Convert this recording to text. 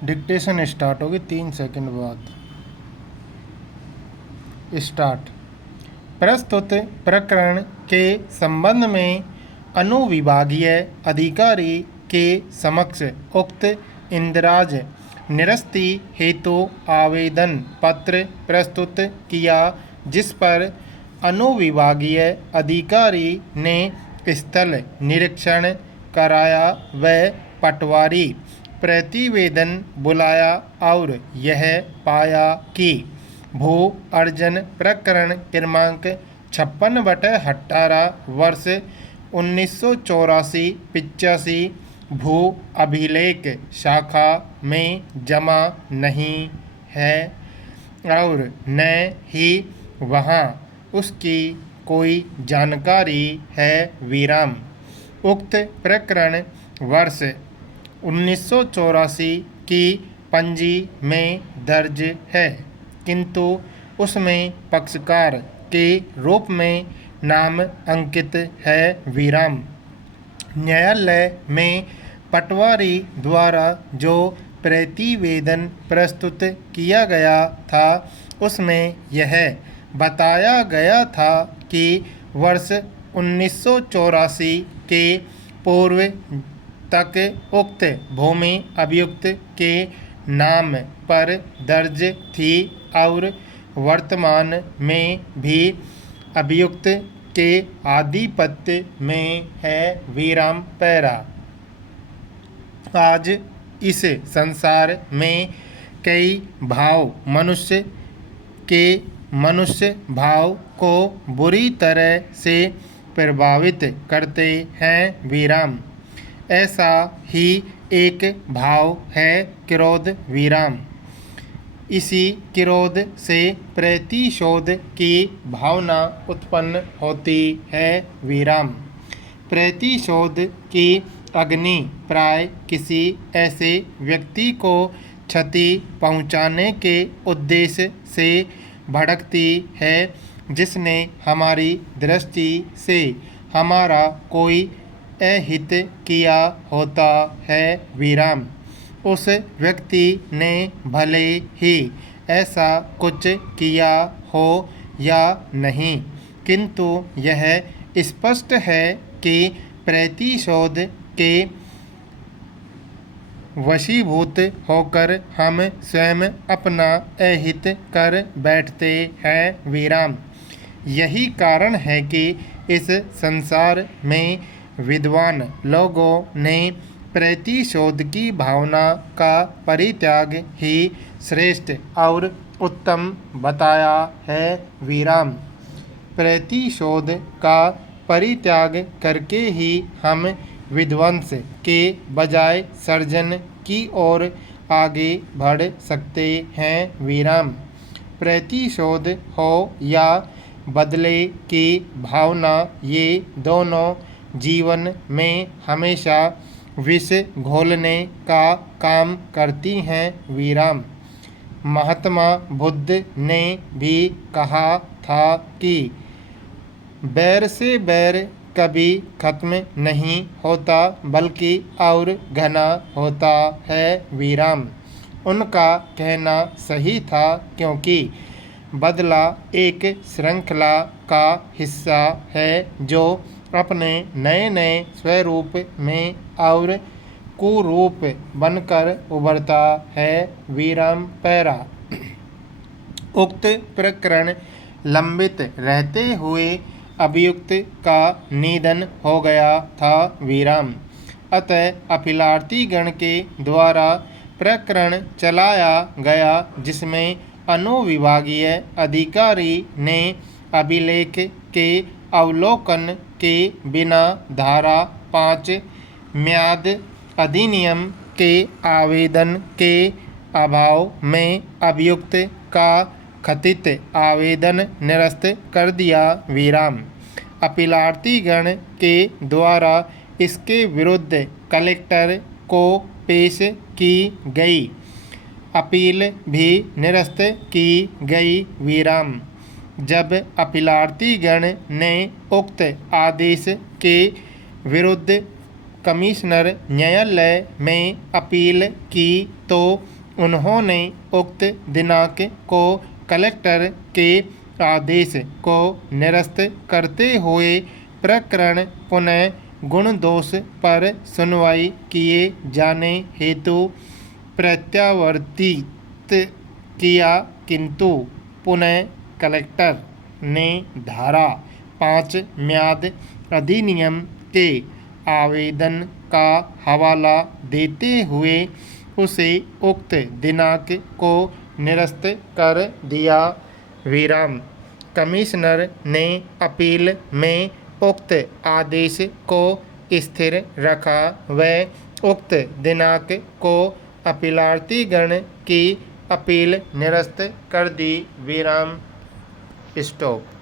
Dictation start होगी 3 second बाद। Start. प्रस्तुत प्रकरण के संबंध में अनुविभागीय अधिकारी के समक्ष उक्त इंदिराज निरस्ती हेतु आवेदन पत्र प्रस्तुत किया, जिस पर अनुविभागीय अधिकारी ने स्थल निरीक्षण कराया व पटवारी प्रतिवेदन बुलाया और यह पाया कि भू अर्जन प्रकरण क्रमांक 56/18 वर्ष 1984-85 भू अभिलेख शाखा में जमा नहीं है और न ही वहाँ उसकी कोई जानकारी है। विराम। उक्त प्रकरण वर्ष 1984 की पंजी में दर्ज है, किंतु उसमें पक्षकार के रूप में नाम अंकित है। विराम। न्यायालय में पटवारी द्वारा जो प्रतिवेदन प्रस्तुत किया गया था, उसमें यह बताया गया था कि वर्ष 1984 के पूर्व तक उक्त भूमि अभियुक्त के नाम पर दर्ज थी और वर्तमान में भी अभियुक्त के आधिपत्य में है। विराम। पैरा। आज इस संसार में कई भाव मनुष्य भाव को बुरी तरह से प्रभावित करते हैं। विराम। ऐसा ही एक भाव है क्रोध। विराम। इसी क्रोध से प्रतिशोध की भावना उत्पन्न होती है। विराम। प्रतिशोध की अग्नि प्राय किसी ऐसे व्यक्ति को क्षति पहुंचाने के उद्देश्य से भड़कती है जिसने हमारी दृष्टि से हमारा कोई अहित किया होता है। विराम। उस व्यक्ति ने भले ही ऐसा कुछ किया हो या नहीं, किंतु यह स्पष्ट है कि प्रतिशोध के वशीभूत होकर हम स्वयं अपना अहित कर बैठते हैं। विराम। यही कारण है कि इस संसार में विद्वान लोगों ने प्रतिशोध की भावना का परित्याग ही श्रेष्ठ और उत्तम बताया है। विराम। प्रतिशोध का परित्याग करके ही हम विध्वंस के बजाय सर्जन की ओर आगे बढ़ सकते हैं। विराम। प्रतिशोध हो या बदले की भावना, ये दोनों जीवन में हमेशा विष घोलने का काम करती हैं। विराम। महात्मा बुद्ध ने भी कहा था कि बैर से बैर कभी खत्म नहीं होता, बल्कि और घना होता है। विराम। उनका कहना सही था, क्योंकि बदला एक श्रृंखला का हिस्सा है जो अपने नए नए स्वरूप में और कुरूप बनकर उभरता है। विराम। पैरा। उक्त प्रकरण लंबित रहते हुए अभियुक्त का निधन हो गया था। विराम। अतः अपीलार्थी गण के द्वारा प्रकरण चलाया गया, जिसमें अनुविभागीय अधिकारी ने अभिलेख के अवलोकन के बिना धारा 5 म्याद अधिनियम के आवेदन के अभाव में अभियुक्त का कथित आवेदन निरस्त कर दिया। विराम। अपीलार्थी गण के द्वारा इसके विरुद्ध कलेक्टर को पेश की गई अपील भी निरस्त की गई। विराम। जब अपीलार्थी गण ने उक्त आदेश के विरुद्ध कमिश्नर न्यायालय में अपील की तो उन्होंने उक्त दिनांक को कलेक्टर के आदेश को निरस्त करते हुए प्रकरण पुनः गुण दोष पर सुनवाई किए जाने हेतु प्रत्यावर्तित किया, किंतु पुनः कलेक्टर ने धारा 5 म्याद अधिनियम के आवेदन का हवाला देते हुए उसे उक्त दिनांक को निरस्त कर दिया। विराम। कमिश्नर ने अपील में उक्त आदेश को स्थिर रखा व उक्त दिनांक को अपीलार्थीगण की अपील निरस्त कर दी। विराम। स्टॉप।